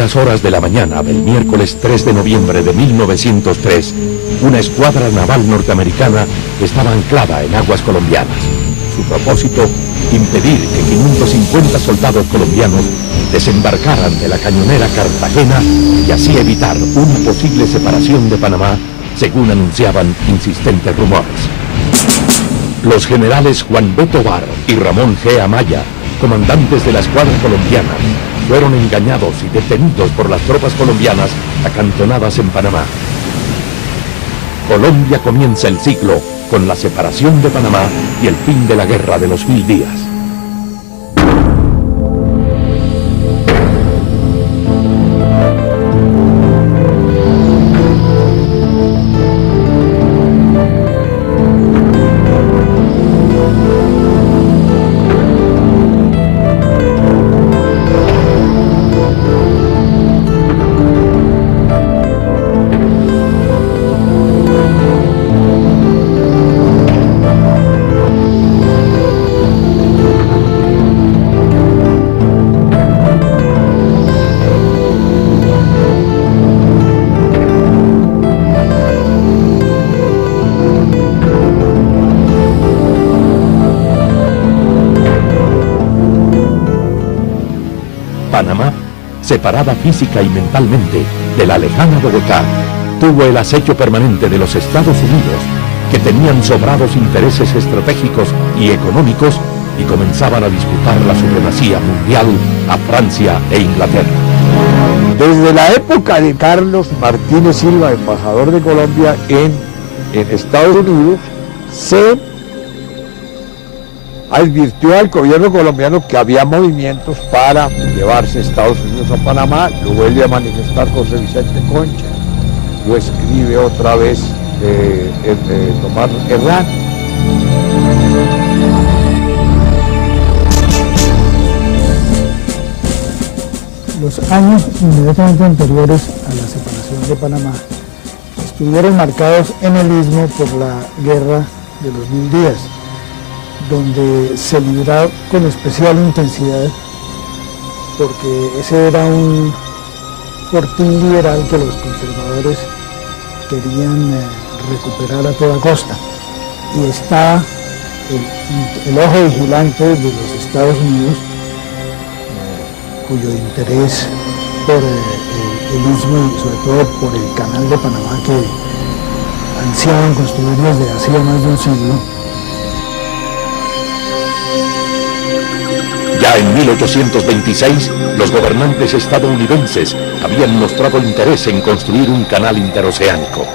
primeras horas de la mañana del miércoles 3 de noviembre de 1903, una escuadra naval norteamericana estaba anclada en aguas colombianas. Su propósito, impedir que 550 soldados colombianos desembarcaran de la cañonera Cartagena y así evitar una posible separación de Panamá, según anunciaban insistentes rumores. Los generales Juan B. Tovar y Ramón G. Amaya, comandantes de la escuadra colombiana, fueron engañados y detenidos por las tropas colombianas acantonadas en Panamá. Colombia comienza el siglo con la separación de Panamá y el fin de la Guerra de los 1000 días. Panamá, separada física y mentalmente de la lejana Bogotá, tuvo el acecho permanente de los Estados Unidos, que tenían sobrados intereses estratégicos y económicos y comenzaban a disputar la supremacía mundial a Francia e Inglaterra. Desde la época de Carlos Martínez Silva, embajador de Colombia en Estados Unidos, se advirtió al gobierno colombiano que había movimientos para llevarse Estados Unidos a Panamá. Lo vuelve a manifestar José Vicente Concha, lo escribe otra vez Tomás Herrán. Los años inmediatamente anteriores a la separación de Panamá estuvieron marcados en el istmo por la Guerra de los 1000 días, donde se libró con especial intensidad, porque ese era un fortín liberal que los conservadores querían recuperar a toda costa. Y está el ojo vigilante de los Estados Unidos, cuyo interés por el istmo y sobre todo por el canal de Panamá, que ansiaban construir desde hacía más de un siglo. Ya en 1826, los gobernantes estadounidenses habían mostrado interés en construir un canal interoceánico.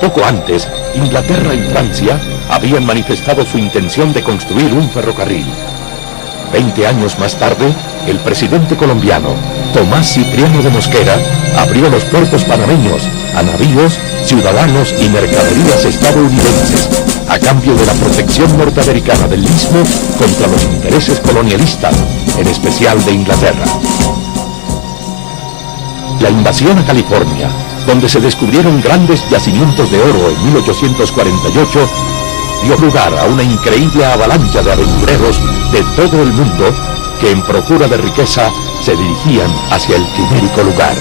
Poco antes, Inglaterra y Francia habían manifestado su intención de construir un ferrocarril. 20 años más tarde, el presidente colombiano, Tomás Cipriano de Mosquera, abrió los puertos panameños a navíos, ciudadanos y mercaderías estadounidenses, a cambio de la protección norteamericana del istmo contra los intereses colonialistas, en especial de Inglaterra. La invasión a California, donde se descubrieron grandes yacimientos de oro en 1848, dio lugar a una increíble avalancha de aventureros de todo el mundo que en procura de riqueza se dirigían hacia el quimérico lugar.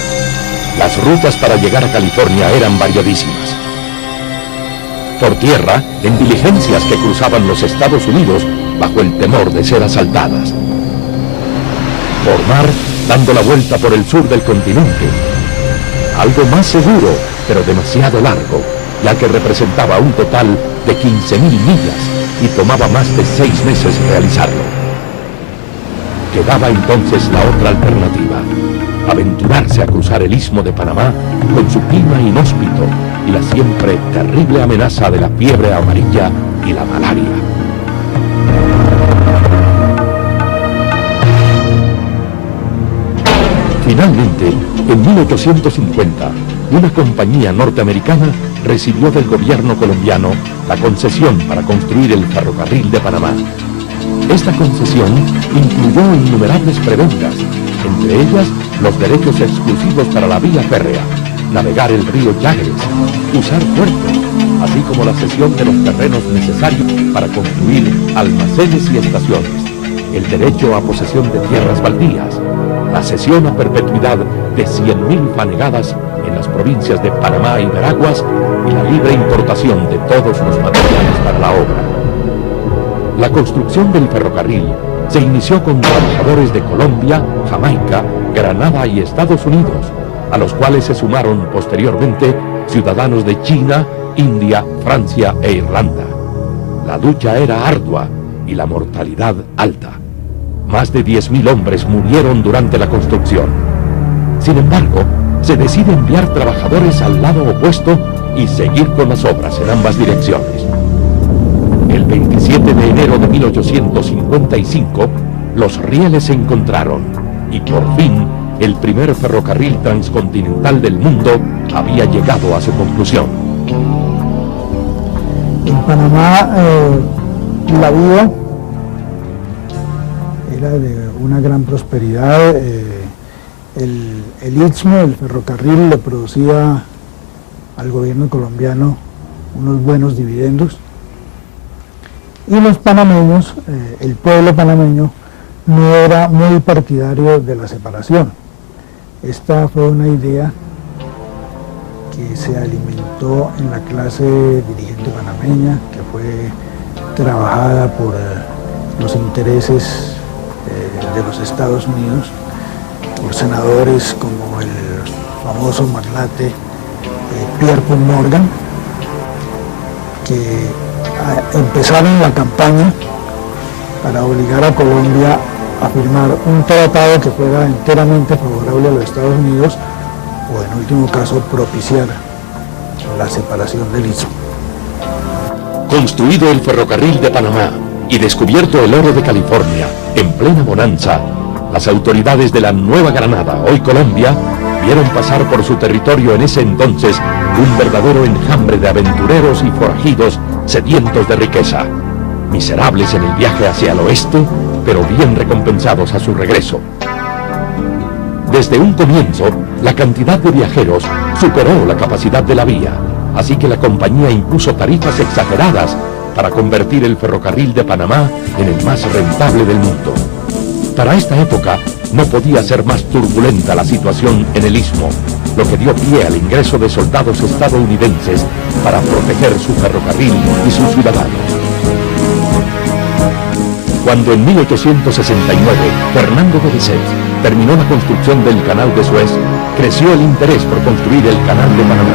Las rutas para llegar a California eran variadísimas. Por tierra, en diligencias que cruzaban los Estados Unidos bajo el temor de ser asaltadas. Por mar, dando la vuelta por el sur del continente. Algo más seguro, pero demasiado largo, ya que representaba un total de 15.000 millas y tomaba más de 6 meses realizarlo. Quedaba entonces la otra alternativa, aventurarse a cruzar el istmo de Panamá con su clima inhóspito y la siempre terrible amenaza de la fiebre amarilla y la malaria. Finalmente, en 1850, una compañía norteamericana recibió del gobierno colombiano la concesión para construir el ferrocarril de Panamá. Esta concesión incluyó innumerables prebendas, entre ellas los derechos exclusivos para la vía férrea, navegar el río Chagres, usar puertos, así como la cesión de los terrenos necesarios para construir almacenes y estaciones, el derecho a posesión de tierras baldías, la cesión a perpetuidad de 100.000 fanegadas en las provincias de Panamá y Veraguas y la libre importación de todos los materiales para la obra. La construcción del ferrocarril se inició con trabajadores de Colombia, Jamaica, Granada y Estados Unidos, a los cuales se sumaron posteriormente ciudadanos de China, India, Francia e Irlanda. La lucha era ardua y la mortalidad alta. Más de 10.000 hombres murieron durante la construcción. Sin embargo, se decide enviar trabajadores al lado opuesto y seguir con las obras en ambas direcciones. El 27 de enero de 1855, los rieles se encontraron y por fin el primer ferrocarril transcontinental del mundo había llegado a su conclusión. En Panamá la vida era de una gran prosperidad. El istmo, el ferrocarril, le producía al gobierno colombiano unos buenos dividendos. Y los panameños, el pueblo panameño, no era muy partidario de la separación. Esta fue una idea que se alimentó en la clase dirigente panameña, que fue trabajada por los intereses de los Estados Unidos, por senadores como el famoso magnate Pierre Paul Morgan, que empezaron la campaña para obligar a Colombia a firmar un tratado que fuera enteramente favorable a los Estados Unidos o en último caso propiciar la separación del istmo. Construido el ferrocarril de Panamá y descubierto el oro de California en plena bonanza, las autoridades de la Nueva Granada, hoy Colombia, vieron pasar por su territorio en ese entonces un verdadero enjambre de aventureros y forajidos sedientos de riqueza, miserables en el viaje hacia el oeste, pero bien recompensados a su regreso. Desde un comienzo, la cantidad de viajeros superó la capacidad de la vía, así que la compañía impuso tarifas exageradas para convertir el ferrocarril de Panamá en el más rentable del mundo. Para esta época, no podía ser más turbulenta la situación en el istmo, lo que dio pie al ingreso de soldados estadounidenses para proteger su ferrocarril y sus ciudadanos. Cuando en 1869 Fernando de Lesseps terminó la construcción del Canal de Suez, creció el interés por construir el Canal de Panamá.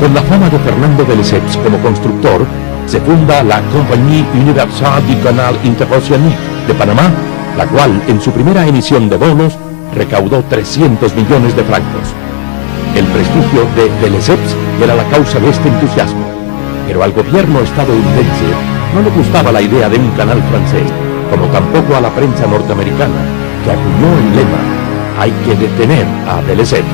Con la fama de Fernando de Lesseps como constructor, se funda la Compagnie Universelle du Canal Interoceanique de Panamá, la cual en su primera emisión de bonos recaudó 300 millones de francos. El prestigio de Lesseps era la causa de este entusiasmo, pero al gobierno estadounidense no le gustaba la idea de un canal francés, como tampoco a la prensa norteamericana, que acuñó el lema «Hay que detener a de Lesseps».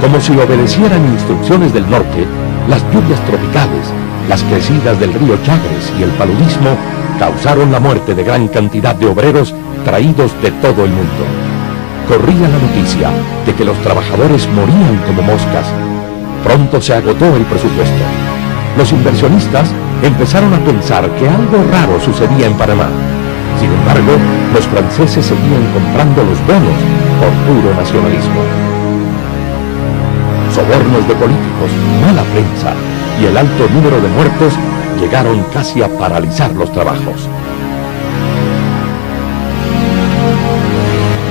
Como si obedecieran instrucciones del norte, las lluvias tropicales, las crecidas del río Chagres y el paludismo causaron la muerte de gran cantidad de obreros traídos de todo el mundo. Corría la noticia de que los trabajadores morían como moscas. Pronto se agotó el presupuesto. Los inversionistas empezaron a pensar que algo raro sucedía en Panamá. Sin embargo, los franceses seguían comprando los bonos por puro nacionalismo. Sobornos de políticos, mala prensa y el alto número de muertos llegaron casi a paralizar los trabajos.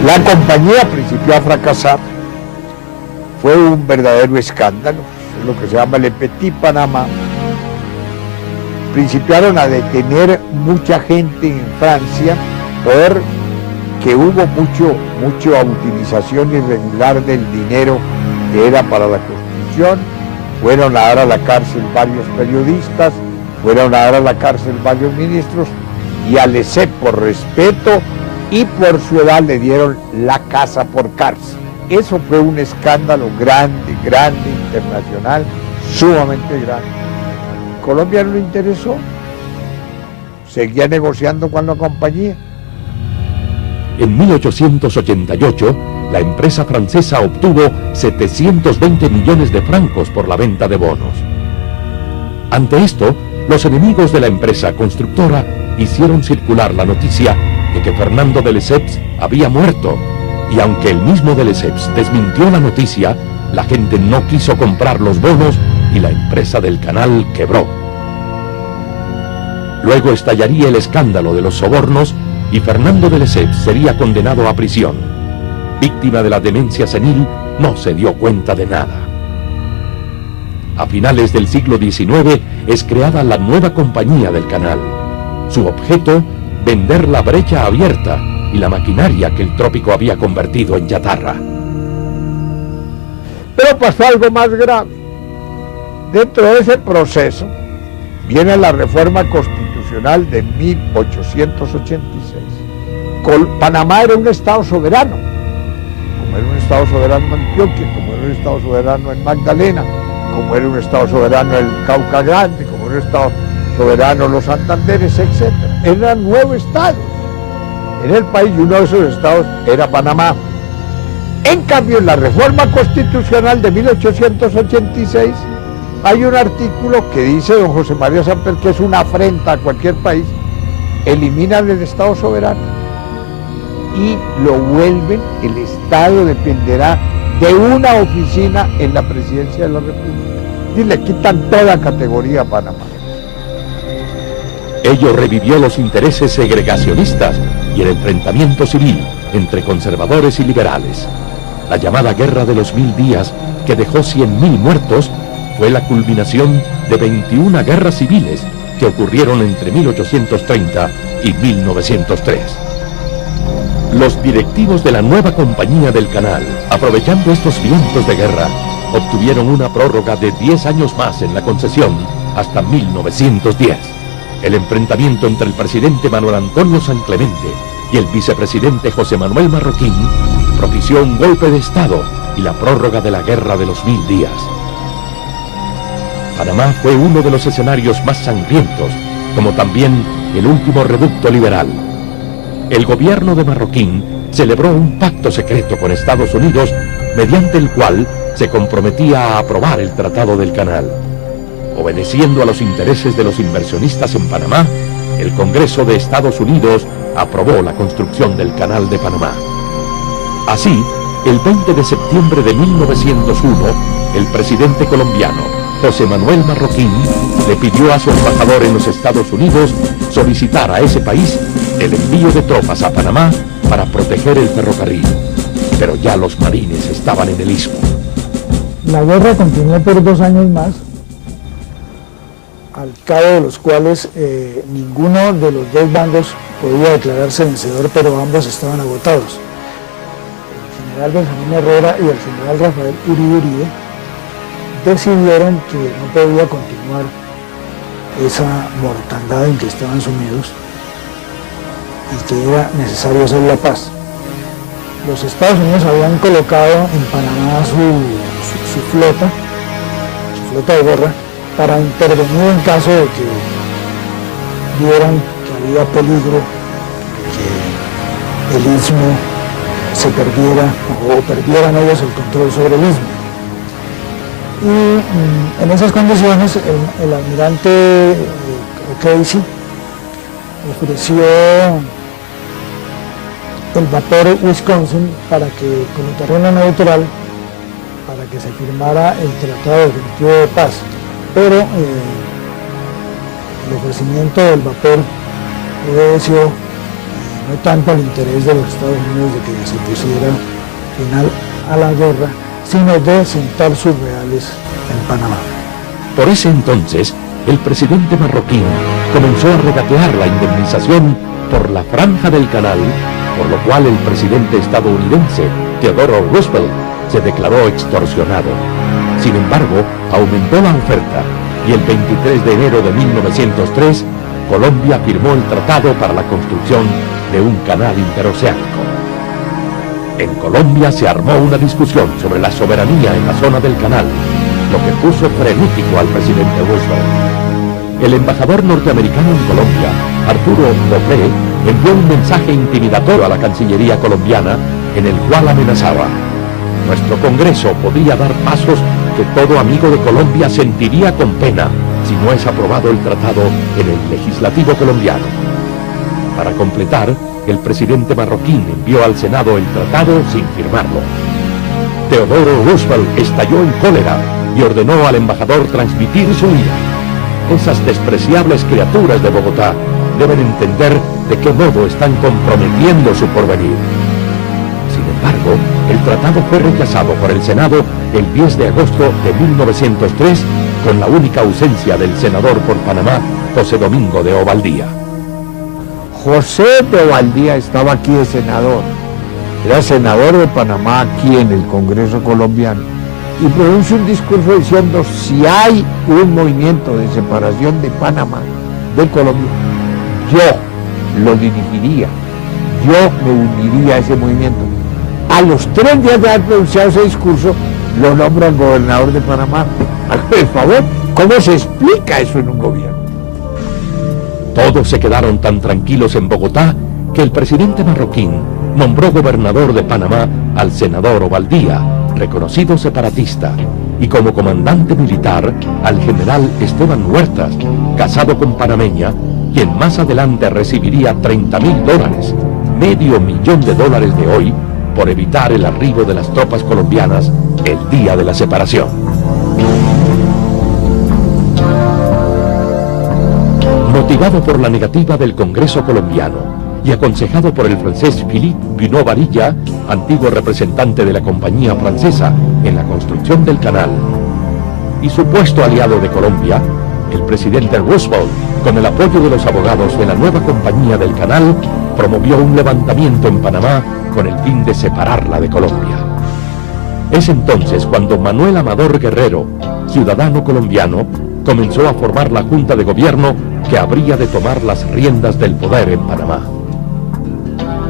La compañía principió a fracasar. Fue un verdadero escándalo, es lo que se llama el Petit Panamá. Principiaron a detener mucha gente en Francia porque hubo mucha utilización irregular del dinero que era para la construcción. Fueron a dar a la cárcel varios periodistas, fueron a dar a la cárcel varios ministros, y a Lesseps, por respeto y por su edad, le dieron la casa por cárcel. Eso fue un escándalo grande, internacional, sumamente grande. Colombia no le interesó, seguía negociando con la compañía. En 1888, la empresa francesa obtuvo 720 millones de francos por la venta de bonos. Ante esto, los enemigos de la empresa constructora hicieron circular la noticia de que Fernando de Lesseps había muerto, y aunque el mismo de Lesseps desmintió la noticia, la gente no quiso comprar los bonos y la empresa del canal quebró. Luego estallaría el escándalo de los sobornos y Fernando de Lesseps sería condenado a prisión. Víctima de la demencia senil, no se dio cuenta de nada. A finales del siglo XIX es creada la nueva compañía del canal. Su objeto, vender la brecha abierta y la maquinaria que el trópico había convertido en chatarra. Pero pasó algo más grave. Dentro de ese proceso viene la reforma constitucional de 1886. Panamá era un estado soberano, como era un estado soberano en Antioquia, como era un estado soberano en Magdalena, como era un estado soberano en el Cauca Grande, como era un estado soberano en los Santanderes, etc. Eran 9 estados en el país y uno de esos estados era Panamá. En cambio, en la reforma constitucional de 1886 hay un artículo que dice don José María Samper que es una afrenta a cualquier país. Eliminan el estado soberano y lo vuelven, el estado dependerá de una oficina en la presidencia de la República y le quitan toda categoría a Panamá. Ello revivió los intereses segregacionistas y el enfrentamiento civil entre conservadores y liberales. La llamada Guerra de los 1000 días, que dejó 100.000 muertos, fue la culminación de 21 guerras civiles que ocurrieron entre 1830 y 1903. Los directivos de la nueva compañía del canal, aprovechando estos vientos de guerra, obtuvieron una prórroga de 10 años más en la concesión hasta 1910. El enfrentamiento entre el presidente Manuel Antonio San Clemente y el vicepresidente José Manuel Marroquín propició un golpe de Estado y la prórroga de la Guerra de los 1000 días. Panamá fue uno de los escenarios más sangrientos, como también el último reducto liberal. El gobierno de Marroquín celebró un pacto secreto con Estados Unidos, mediante el cual se comprometía a aprobar el Tratado del Canal. Obedeciendo a los intereses de los inversionistas en Panamá, el Congreso de Estados Unidos aprobó la construcción del Canal de Panamá. Así, el 20 de septiembre de 1901, el presidente colombiano, José Manuel Marroquín, le pidió a su embajador en los Estados Unidos solicitar a ese país el envío de tropas a Panamá para proteger el ferrocarril. Pero ya los marines estaban en el istmo. La guerra continuó por 2 años más, al cabo de los cuales ninguno de los dos bandos podía declararse vencedor, pero ambos estaban agotados. El general Benjamín Herrera y el general Rafael Uribe decidieron que no podía continuar esa mortandad en que estaban sumidos y que era necesario hacer la paz. Los Estados Unidos habían colocado en Panamá su flota de guerra, para intervenir en caso de que vieran que había peligro, que el istmo se perdiera o perdieran ellos el control sobre el istmo. Y en esas condiciones el almirante Casey ofreció el vapor Wisconsin para que, como terreno neutral, para que se firmara el Tratado Definitivo de Paz. Pero el ofrecimiento del vapor obedeció no tanto al interés de los Estados Unidos de que se pusiera final a la guerra, sino de sentar sus reales en Panamá. Por ese entonces, el presidente Marroquín comenzó a regatear la indemnización por la franja del canal, por lo cual el presidente estadounidense Theodore Roosevelt se declaró extorsionado. Sin embargo, aumentó la oferta y el 23 de enero de 1903, Colombia firmó el tratado para la construcción de un canal interoceánico. En Colombia se armó una discusión sobre la soberanía en la zona del canal, lo que puso frenético al presidente Roosevelt. El embajador norteamericano en Colombia, Arturo Beaupré, envió un mensaje intimidatorio a la Cancillería colombiana en el cual amenazaba: nuestro Congreso podría dar pasos que todo amigo de Colombia sentiría con pena si no es aprobado el tratado en el legislativo colombiano. Para completar, el presidente marroquín envió al Senado el tratado sin firmarlo. Teodoro Roosevelt estalló en cólera y ordenó al embajador transmitir su ira. Esas despreciables criaturas de Bogotá deben entender de qué modo están comprometiendo su porvenir. Sin embargo, el tratado fue rechazado por el Senado el 10 de agosto de 1903, con la única ausencia del senador por Panamá, José Domingo de Ovaldía. José de Ovaldía estaba aquí de senador, era senador de Panamá aquí en el Congreso colombiano, y pronunció un discurso diciendo: si hay un movimiento de separación de Panamá de Colombia, yo lo dirigiría, yo me uniría a ese movimiento. A los 3 días de haber pronunciado ese discurso, lo nombran gobernador de Panamá. Por favor, ¿cómo se explica eso en un gobierno? Todos se quedaron tan tranquilos en Bogotá que el presidente marroquín nombró gobernador de Panamá al senador Ovaldía, reconocido separatista, y como comandante militar al general Esteban Huertas, casado con panameña, quien más adelante recibiría $30.000, $500.000 de hoy, por evitar el arribo de las tropas colombianas el día de la separación. Motivado por la negativa del Congreso colombiano y aconsejado por el francés Philippe Pinot Varilla, antiguo representante de la compañía francesa en la construcción del canal, y supuesto aliado de Colombia, el presidente Roosevelt, con el apoyo de los abogados de la nueva compañía del canal, promovió un levantamiento en Panamá con el fin de separarla de Colombia. Es entonces cuando Manuel Amador Guerrero, ciudadano colombiano, comenzó a formar la Junta de Gobierno que habría de tomar las riendas del poder en Panamá.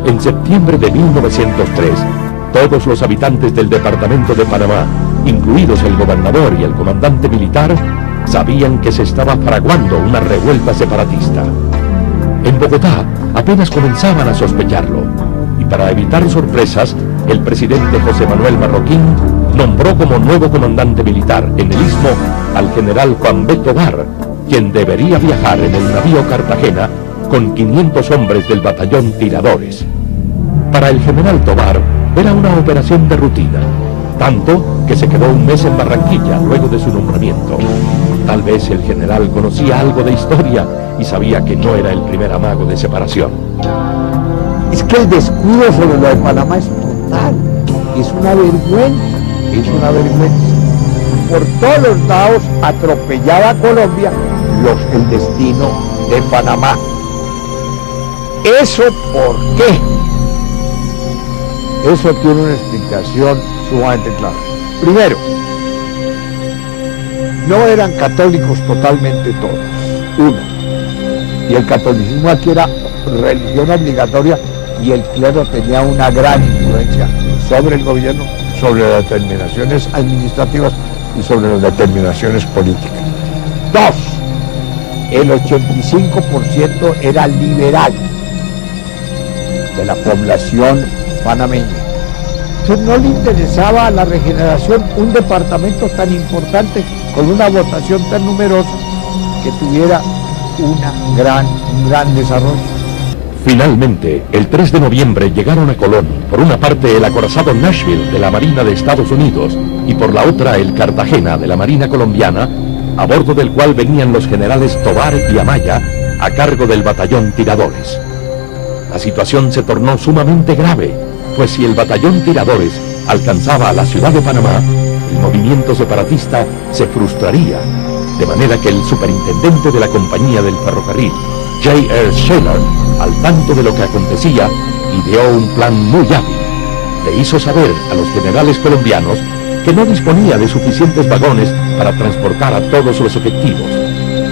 En septiembre de 1903, todos los habitantes del departamento de Panamá, incluidos el gobernador y el comandante militar, sabían que se estaba fraguando una revuelta separatista. En Bogotá apenas comenzaban a sospecharlo, y para evitar sorpresas, el presidente José Manuel Marroquín nombró como nuevo comandante militar en el Istmo al general Juan B. Tovar, quien debería viajar en el navío Cartagena con 500 hombres del batallón Tiradores. Para el general Tovar era una operación de rutina, tanto que se quedó un mes en Barranquilla luego de su nombramiento. Tal vez el general conocía algo de historia y sabía que no era el primer amago de separación. Es que el descuido sobre lo de Panamá es total, es una vergüenza, Por todos los lados atropellaba a Colombia el destino de Panamá. ¿Eso por qué? Eso tiene una explicación sumamente clara. Primero, no eran católicos totalmente todos, uno. Y el catolicismo aquí era religión obligatoria y el clero tenía una gran influencia sobre el gobierno, sobre las determinaciones administrativas y sobre las determinaciones políticas. Dos, el 85% era liberal de la población panameña. Entonces no le interesaba a la regeneración un departamento tan importante con una votación tan numerosa que tuviera un gran desarrollo. Finalmente, el 3 de noviembre llegaron a Colón, por una parte el acorazado Nashville de la Marina de Estados Unidos y por la otra el Cartagena de la Marina colombiana, a bordo del cual venían los generales Tovar y Amaya a cargo del batallón Tiradores. La situación se tornó sumamente grave, pues si el batallón Tiradores alcanzaba a la ciudad de Panamá, el movimiento separatista se frustraría, de manera que el superintendente de la compañía del ferrocarril, J.R. Shaler, al tanto de lo que acontecía, ideó un plan muy hábil. Le hizo saber a los generales colombianos que no disponía de suficientes vagones para transportar a todos los efectivos,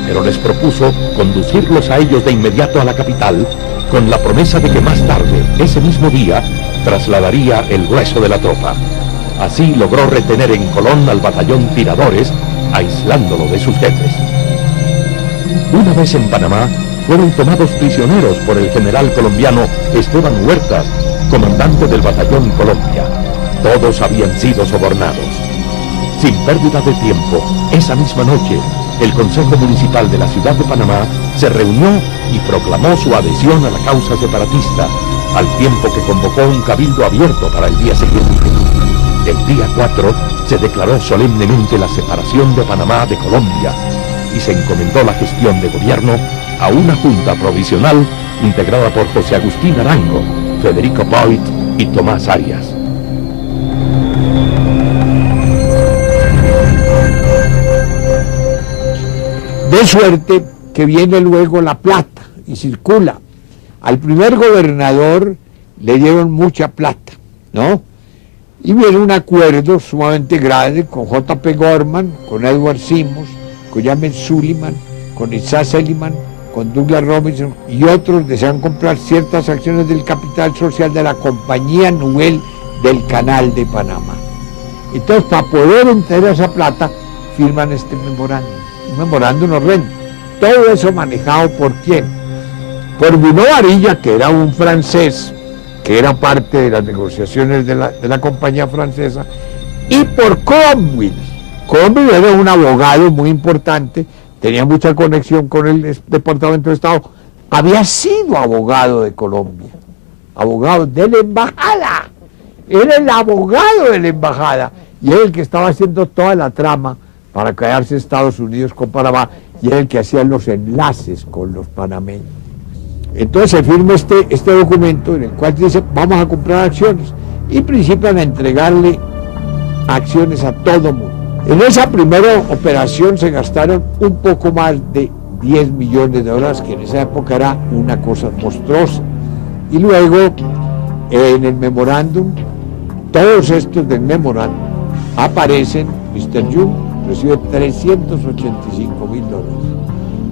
pero les propuso conducirlos a ellos de inmediato a la capital, con la promesa de que más tarde, ese mismo día, trasladaría el grueso de la tropa. Así logró retener en Colón al batallón Tiradores, aislándolo de sus jefes. Una vez en Panamá, fueron tomados prisioneros por el general colombiano Esteban Huertas, comandante del batallón Colombia. Todos habían sido sobornados. Sin pérdida de tiempo, esa misma noche, el Consejo Municipal de la Ciudad de Panamá se reunió y proclamó su adhesión a la causa separatista, al tiempo que convocó un cabildo abierto para el día siguiente. El día 4 se declaró solemnemente la separación de Panamá de Colombia y se encomendó la gestión de gobierno a una junta provisional integrada por José Agustín Arango, Federico Boyd y Tomás Arias. De suerte que viene luego la plata y circula. Al primer gobernador le dieron mucha plata, ¿no? Y viene un acuerdo sumamente grande con J.P. Gorman, con Edward Simons, con James Sullivan, con Isaac Seliman, con Douglas Robinson y otros desean comprar ciertas acciones del capital social de la Compañía Nouvelle del Canal de Panamá. Entonces, para poder obtener esa plata, firman este memorándum, un memorándum horrendo. Todo eso manejado ¿por quién? Por Bruno Varilla, que era un francés, que era parte de las negociaciones de la compañía francesa, y por Cromwell. Cromwell era un abogado muy importante, tenía mucha conexión con el Departamento de Estado, había sido abogado de Colombia, abogado de la embajada, era el abogado de la embajada, y era el que estaba haciendo toda la trama para quedarse en Estados Unidos con Panamá, y era el que hacía los enlaces con los panameños. Entonces se firma este documento en el cual dice, vamos a comprar acciones, y principian a entregarle acciones a todo mundo. En esa primera operación se gastaron un poco más de 10 millones de dólares, que en esa época era una cosa monstruosa. Y luego, en el memorándum, todos estos del memorándum aparecen, Mr. Jung recibe $385,000.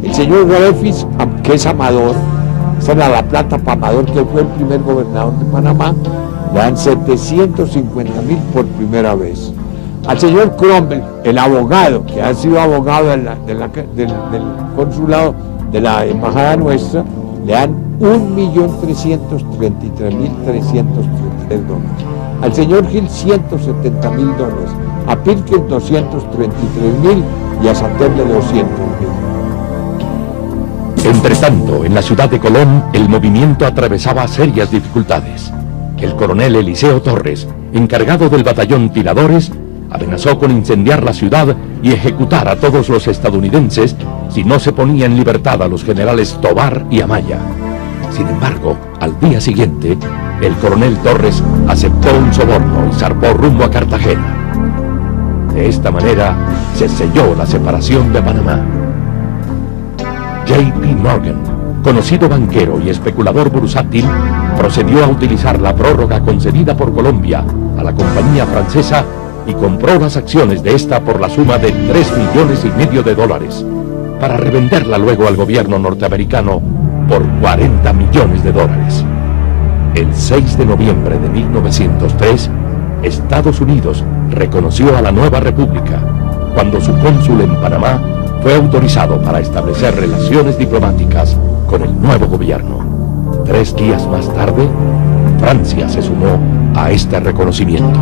El señor Greffis, que es Amador, esa era la plata para Amador, que fue el primer gobernador de Panamá, le dan $750,000 por primera vez. Al señor Cromwell, el abogado, que ha sido abogado del consulado, de la embajada nuestra, le dan $1.333.333. Al señor Gil, $170,000. A Pirkins, $233,000 y a Santander, $200,000. Entretanto, en la ciudad de Colón, el movimiento atravesaba serias dificultades. El coronel Eliseo Torres, encargado del batallón Tiradores, amenazó con incendiar la ciudad y ejecutar a todos los estadounidenses si no se ponía en libertad a los generales Tovar y Amaya. Sin embargo, al día siguiente, el coronel Torres aceptó un soborno y zarpó rumbo a Cartagena. De esta manera, se selló la separación de Panamá. J.P. Morgan, conocido banquero y especulador bursátil, procedió a utilizar la prórroga concedida por Colombia a la compañía francesa y compró las acciones de esta por la suma de $3,5 millones, para revenderla luego al gobierno norteamericano por $40 millones. El 6 de noviembre de 1903, Estados Unidos reconoció a la nueva república, cuando su cónsul en Panamá fue autorizado para establecer relaciones diplomáticas con el nuevo gobierno. 3 días más tarde, Francia se sumó a este reconocimiento.